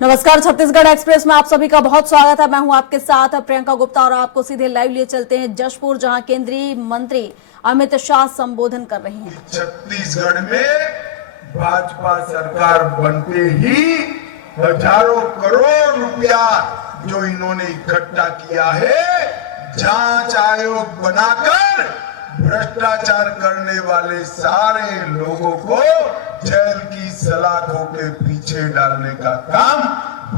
नमस्कार, छत्तीसगढ़ एक्सप्रेस में आप सभी का बहुत स्वागत है। मैं हूं आपके साथ प्रियंका गुप्ता और आपको सीधे लाइव लिए चलते हैं जशपुर, जहां केंद्रीय मंत्री अमित शाह संबोधन कर रहे हैं। छत्तीसगढ़ में भाजपा सरकार बनते ही हजारों करोड़ रुपया जो इन्होंने इकट्ठा किया है, जांच आयोग बनाकर भ्रष्टाचार करने वाले सारे लोगों को जेल की सलाखों के पीछे डालने का काम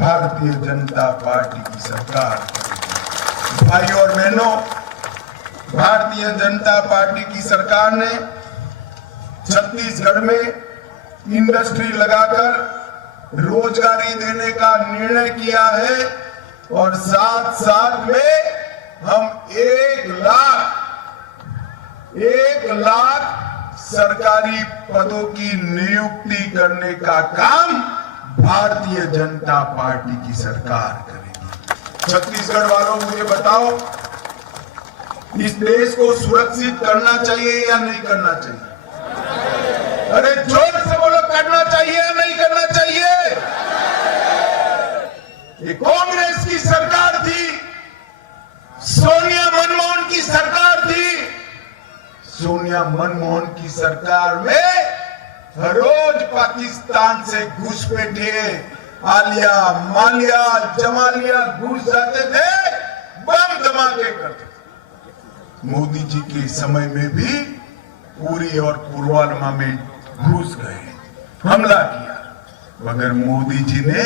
भारतीय जनता पार्टी की सरकार करेगी। भाइयों और बहनों, भारतीय जनता पार्टी की सरकार ने छत्तीसगढ़ में इंडस्ट्री लगाकर रोजगारी देने का निर्णय किया है और साथ साथ में हम 1 लाख सरकारी पदों की नियुक्ति करने का काम भारतीय जनता पार्टी की सरकार करेगी। छत्तीसगढ़ वालों, मुझे बताओ, इस देश को सुरक्षित करना चाहिए या नहीं करना चाहिए? अरे जोर से बोलो, करना चाहिए या नहीं करना चाहिए? ये कांग्रेस की सरकार थी, सोनिया मनमोहन की सरकार थी। सोनिया मनमोहन की सरकार में हर रोज पाकिस्तान से घुसपैठिए आलिया, मालिया, जमालिया घुस जाते थे, बम धमाके करते थे। मोदी जी के समय में भी पुरी और पुलवामा में घुस गए, हमला किया, मगर मोदी जी ने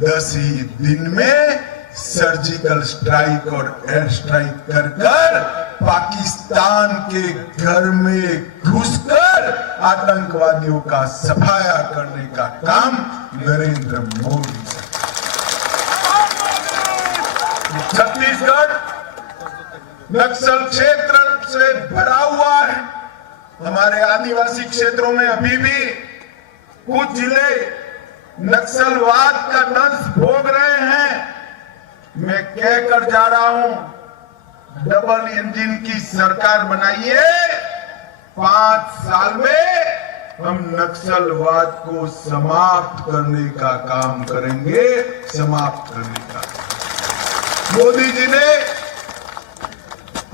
10 ही दिन में सर्जिकल स्ट्राइक और एयर स्ट्राइक कर पाकिस्तान के घर में घुसकर आतंकवादियों का सफाया करने का काम नरेंद्र मोदी से। छत्तीसगढ़ नक्सल क्षेत्र से भरा हुआ है। हमारे आदिवासी क्षेत्रों में अभी भी कुछ जिले नक्सलवाद का दंश भोग रहे हैं। मैं कहकर जा रहा हूं, डबल इंजन की सरकार बनाइए, 5 साल में हम नक्सलवाद को समाप्त करने का काम करेंगे, समाप्त करने का। मोदी जी ने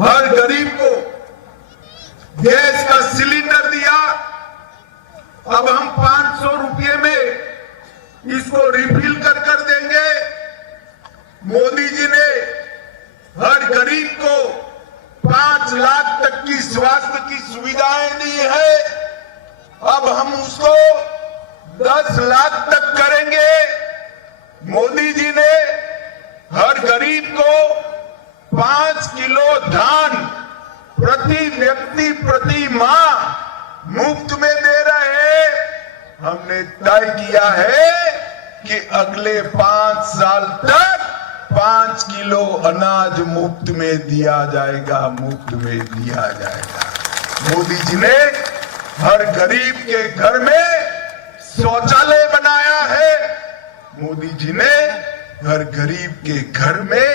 हर गरीब को गैस का सिलेंडर दिया, अब हम 500 रुपये में इसको रिफिल कर देंगे। मोदी जी ने हर गरीब को 5 लाख तक की स्वास्थ्य की सुविधाएं दी है, अब हम उसको 10 लाख तक करेंगे। मोदी जी ने हर गरीब को 5 किलो धान प्रति व्यक्ति प्रति माह मुफ्त में दे रहे हैं। हमने तय किया है कि अगले 5 साल तक 5 किलो अनाज मुफ्त में दिया जाएगा, मुफ्त में दिया जाएगा। मोदी जी ने हर गरीब के घर में शौचालय बनाया है। मोदी जी ने हर गरीब के घर में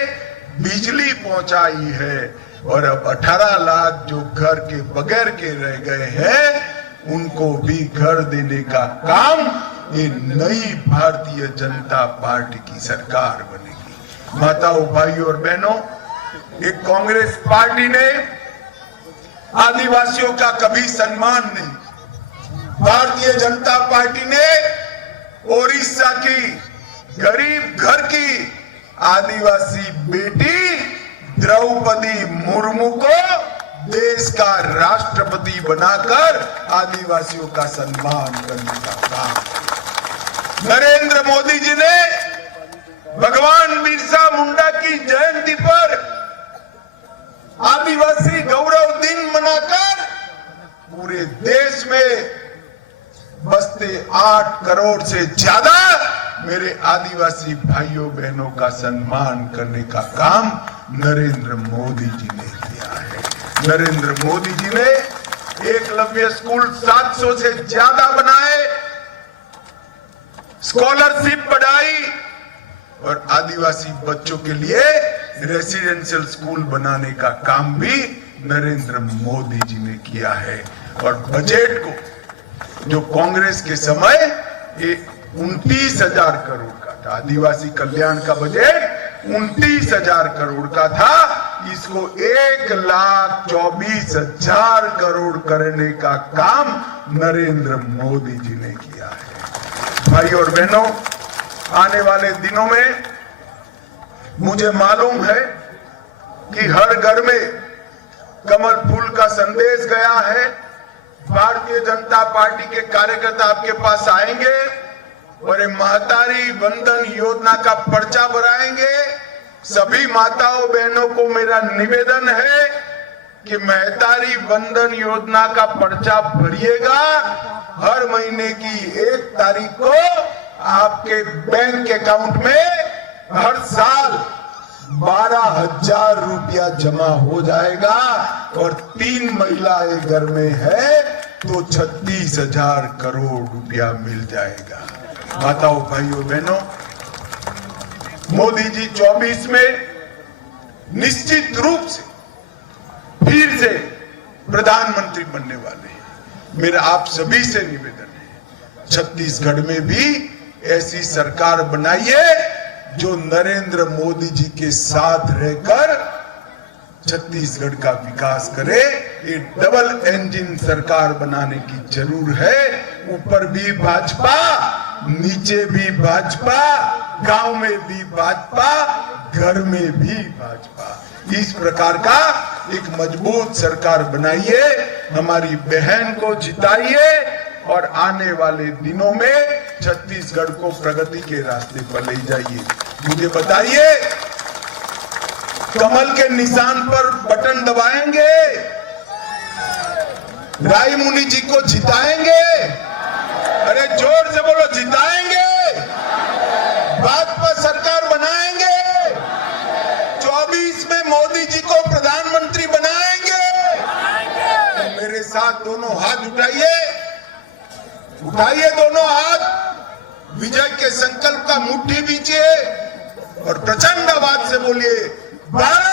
बिजली पहुंचाई है और अब 18 लाख जो घर के बगैर के रह गए हैं, उनको भी घर देने का काम ये नई भारतीय जनता पार्टी की सरकार बनेगी। माताओं, भाइयों और बहनों, एक कांग्रेस पार्टी ने आदिवासियों का कभी सम्मान नहीं। भारतीय जनता पार्टी ने ओडिशा की गरीब घर की आदिवासी बेटी द्रौपदी मुर्मू को देश का राष्ट्रपति बनाकर आदिवासियों का सम्मान करने का काम। नरेंद्र मोदी जी ने भगवान बिरसा मुंडा की जयंती पर आदिवासी गौरव दिन मनाकर पूरे देश में बसते 8 करोड़ से ज्यादा मेरे आदिवासी भाइयों बहनों का सम्मान करने का काम नरेंद्र मोदी जी ने किया है। नरेंद्र मोदी जी ने एकलव्य स्कूल 700 से ज्यादा बनाए, स्कॉलरशिप बढ़ाई और आदिवासी बच्चों के लिए रेसिडेंशियल स्कूल बनाने का काम भी नरेंद्र मोदी जी ने किया है। और बजट को जो कांग्रेस के समय 29,000 करोड़ का था। आदिवासी कल्याण का बजट 29,000 करोड़ का था, इसको 1,24,000 करोड़ करने का काम नरेंद्र मोदी जी ने किया है। भाई और बहनों, आने वाले दिनों में मुझे मालूम है कि हर घर में कमल फूल का संदेश गया है। भारतीय जनता पार्टी के कार्यकर्ता आपके पास आएंगे और ये महतारी वंदन योजना का पर्चा भराएंगे। सभी माताओं बहनों को मेरा निवेदन है कि महतारी वंदन योजना का पर्चा भरिएगा। हर महीने की 1 तारीख को आपके बैंक अकाउंट में हर साल 12,000 रुपया जमा हो जाएगा और 3 महिलाएं घर में है तो 36,000 करोड़ रुपया मिल जाएगा। माताओं भाइयों बहनों, मोदी जी 24 में निश्चित रूप से फिर से प्रधानमंत्री बनने वाले हैं। मेरा आप सभी से निवेदन है, छत्तीसगढ़ में भी ऐसी सरकार बनाइए जो नरेंद्र मोदी जी के साथ रहकर छत्तीसगढ़ का विकास करे। ये डबल इंजन सरकार बनाने की जरूर है। ऊपर भी भाजपा, नीचे भी भाजपा, गांव में भी भाजपा, घर में भी भाजपा। इस प्रकार का एक मजबूत सरकार बनाइए, हमारी बहन को जिताइए और आने वाले दिनों में छत्तीसगढ़ को प्रगति के रास्ते पर ले जाइए। मुझे बताइए, कमल के निशान पर बटन दबाएंगे, राय मुनि जी को जिताएंगे? अरे जोर से बोलो, जिताएंगे? भाजपा सरकार बनाएंगे? 24 में मोदी जी को प्रधानमंत्री बनाएंगे? तो मेरे साथ दोनों हाथ उठाइए, उठाइए दोनों हाथ, विजय के संकल्प का मुट्ठी बीचिए और प्रचंड आवाज से बोलिए, भारत